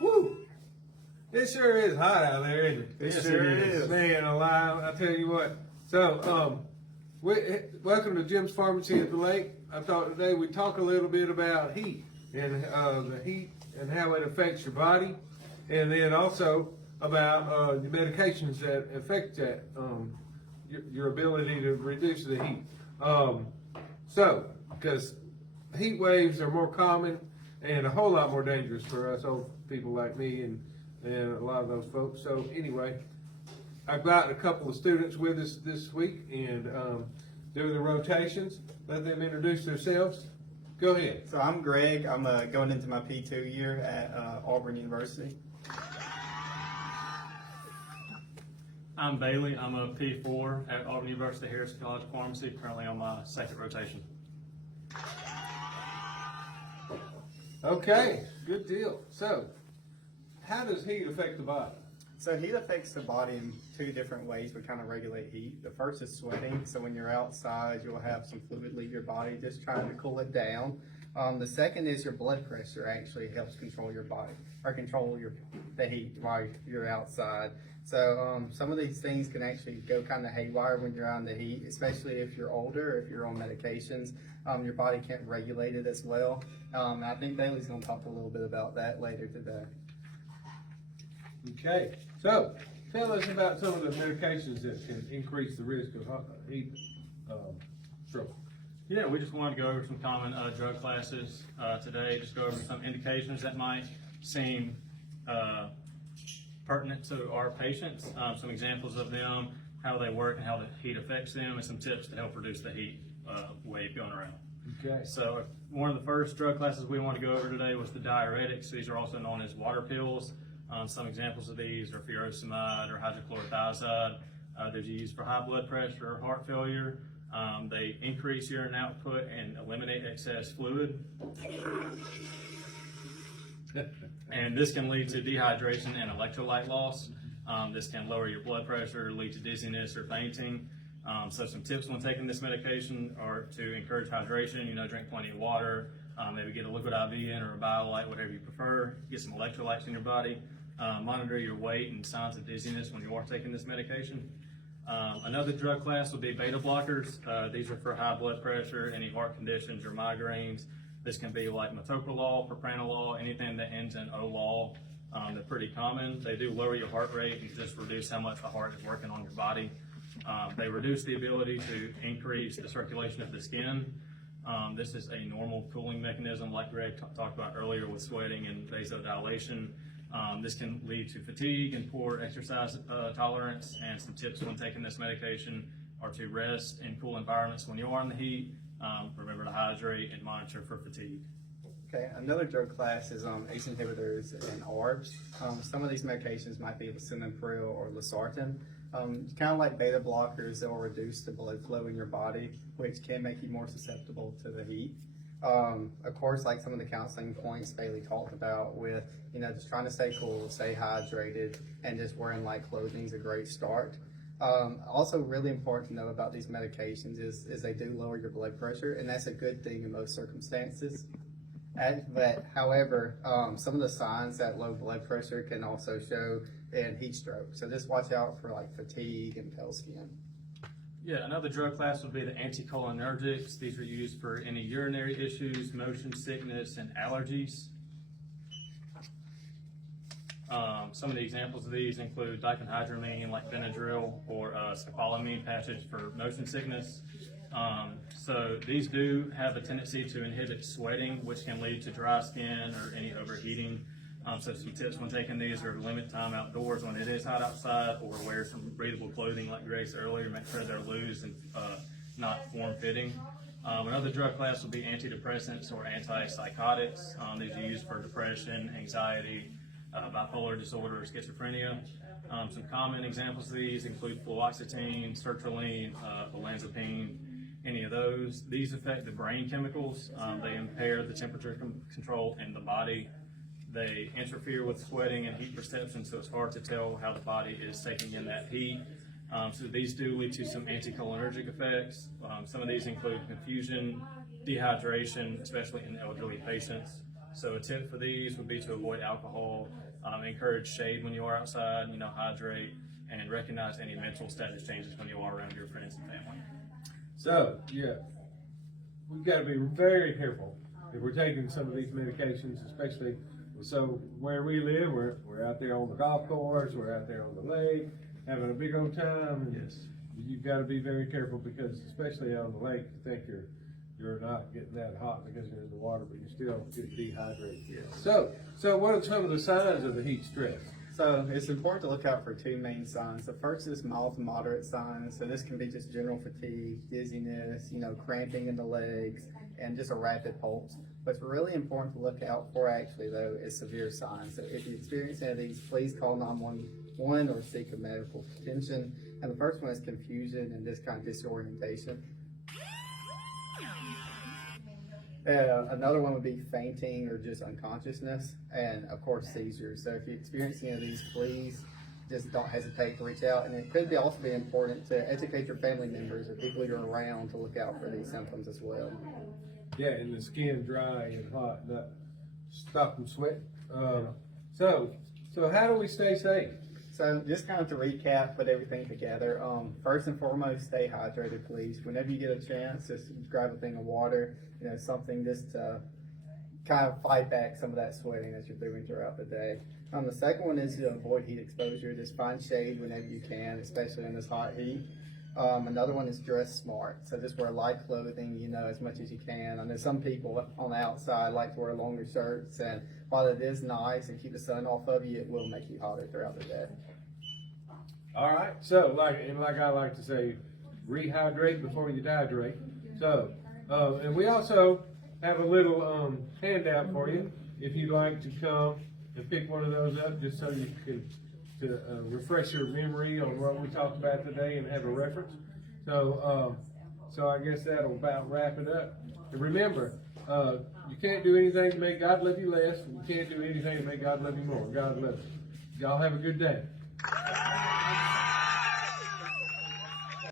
Woo! It sure is hot out there, isn't it? It sure is. Man alive, I tell you what. So, welcome to Jim's Pharmacy at the Lake. I thought today we'd talk a little bit about heat and the heat and how it affects your body, and then also about the medications that affect that, your ability to reduce the heat. Because heat waves are more common and a whole lot more dangerous for us old people like me and a lot of those folks. So anyway, I've got a couple of students with us this week and do the rotations. Let them introduce themselves. Go ahead. So I'm Greg. I'm going into my P2 year at Auburn University. I'm Bailey. I'm a P4 at Auburn University Harris College of Pharmacy, currently on my second rotation. Okay, good deal. So, how does heat affect the body? So heat affects the body in two different ways we kind of regulate heat. The first is sweating. So when you're outside, you'll have some fluid leave your body, just trying to cool it down. The second is your blood pressure actually helps control your body or control the heat while you're outside. So some of these things can actually go kind of haywire when you're out in the heat, especially if you're older, if you're on medications. Your body can't regulate it as well. I think Bailey's going to talk a little bit about that later today. Okay, so tell us about some of the medications that can increase the risk of heat stroke. Yeah, we just wanted to go over some common drug classes today, just go over some indications that might seem pertinent to our patients, some examples of them, how they work and how the heat affects them, and some tips to help reduce the heat wave going around. Okay. So one of the first drug classes we want to go over today was the diuretics. These are also known as water pills. Some examples of these are furosemide or hydrochlorothiazide. They're used for high blood pressure or heart failure. They increase urine output and eliminate excess fluid. And this can lead to dehydration and electrolyte loss. This can lower your blood pressure, lead to dizziness or fainting. So some tips when taking this medication are to encourage hydration, drink plenty of water, maybe get a liquid IV in or a BioLite, whatever you prefer, get some electrolytes in your body, monitor your weight and signs of dizziness when you are taking this medication. Another drug class would be beta blockers. These are for high blood pressure, any heart conditions or migraines. This can be like metoprolol, propranolol, anything that ends in olol. They're pretty common. They do lower your heart rate and just reduce how much the heart is working on your body. They reduce the ability to increase the circulation of the skin. This is a normal cooling mechanism like Greg talked about earlier with sweating and vasodilation. This can lead to fatigue and poor exercise tolerance, and some tips when taking this medication are to rest in cool environments when you are in the heat. Remember to hydrate and monitor for fatigue. Okay, another drug class is ACE inhibitors and ARBs. Some of these medications might be lisinopril or losartan. Kind of like beta blockers, they'll reduce the blood flow in your body, which can make you more susceptible to the heat. Of course, like some of the counseling points Bailey talked about with, just trying to stay cool, stay hydrated, and just wearing light clothing is a great start. Also really important to know about these medications is they do lower your blood pressure, and that's a good thing in most circumstances. But however, some of the signs that low blood pressure can also show in heat stroke. So just watch out for like fatigue and pale skin. Yeah, another drug class would be the anticholinergics. These are used for any urinary issues, motion sickness, and allergies. Some of the examples of these include diphenhydramine, like Benadryl, or scopolamine patches for motion sickness. So these do have a tendency to inhibit sweating, which can lead to dry skin or any overheating. So some tips when taking these are limit time outdoors when it is hot outside, or wear some breathable clothing like Grace earlier, make sure they're loose and not form-fitting. Another drug class will be antidepressants or antipsychotics. These are used for depression, anxiety, bipolar disorder, or schizophrenia. Some common examples of these include fluoxetine, sertraline, olanzapine, any of those. These affect the brain chemicals. They impair the temperature control in the body. They interfere with sweating and heat perception, so it's hard to tell how the body is taking in that heat. So these do lead to some anticholinergic effects. Some of these include confusion, dehydration, especially in elderly patients. So a tip for these would be to avoid alcohol, encourage shade when you are outside, hydrate, and recognize any mental status changes when you are around your friends and family. So, yeah, we've got to be very careful if we're taking some of these medications, especially, so where we live, we're out there on the golf course, we're out there on the lake, having a big old time. And Yes. you've got to be very careful because, especially on the lake, you think you're not getting that hot because you're in the water, but you still get dehydrated. Yes. So what are some of the signs of the heat stress? So it's important to look out for two main signs. The first is mild to moderate signs. So this can be just general fatigue, dizziness, cramping in the legs, and just a rapid pulse. What's really important to look out for actually though is severe signs. So if you experience any of these, please call 911 or seek a medical attention. And the first one is confusion and this kind of disorientation. Another one would be fainting or just unconsciousness, and of course seizures. So if you experience any of these, please just don't hesitate to reach out. And it could also be important to educate your family members or people you're around to look out for these symptoms as well. Yeah, and the skin dry and hot, not stop from sweating. So how do we stay safe? So just kind of to recap, put everything together. First and foremost, stay hydrated, please. Whenever you get a chance, just grab a thing of water, something just to kind of fight back some of that sweating that you're doing throughout the day. The second one is to avoid heat exposure. Just find shade whenever you can, especially in this hot heat. Another one is dress smart. So just wear light clothing, as much as you can. I know some people on the outside like to wear longer shirts, and while it is nice and keep the sun off of you, it will make you hotter throughout the day. All right. So like I like to say, rehydrate before you dehydrate. So, and we also have a little handout for you if you'd like to come and pick one of those up, just so you can refresh your memory on what we talked about today and have a reference. So I guess that'll about wrap it up. And remember, you can't do anything to make God love you less, and you can't do anything to make God love you more. God loves you. Y'all have a good day.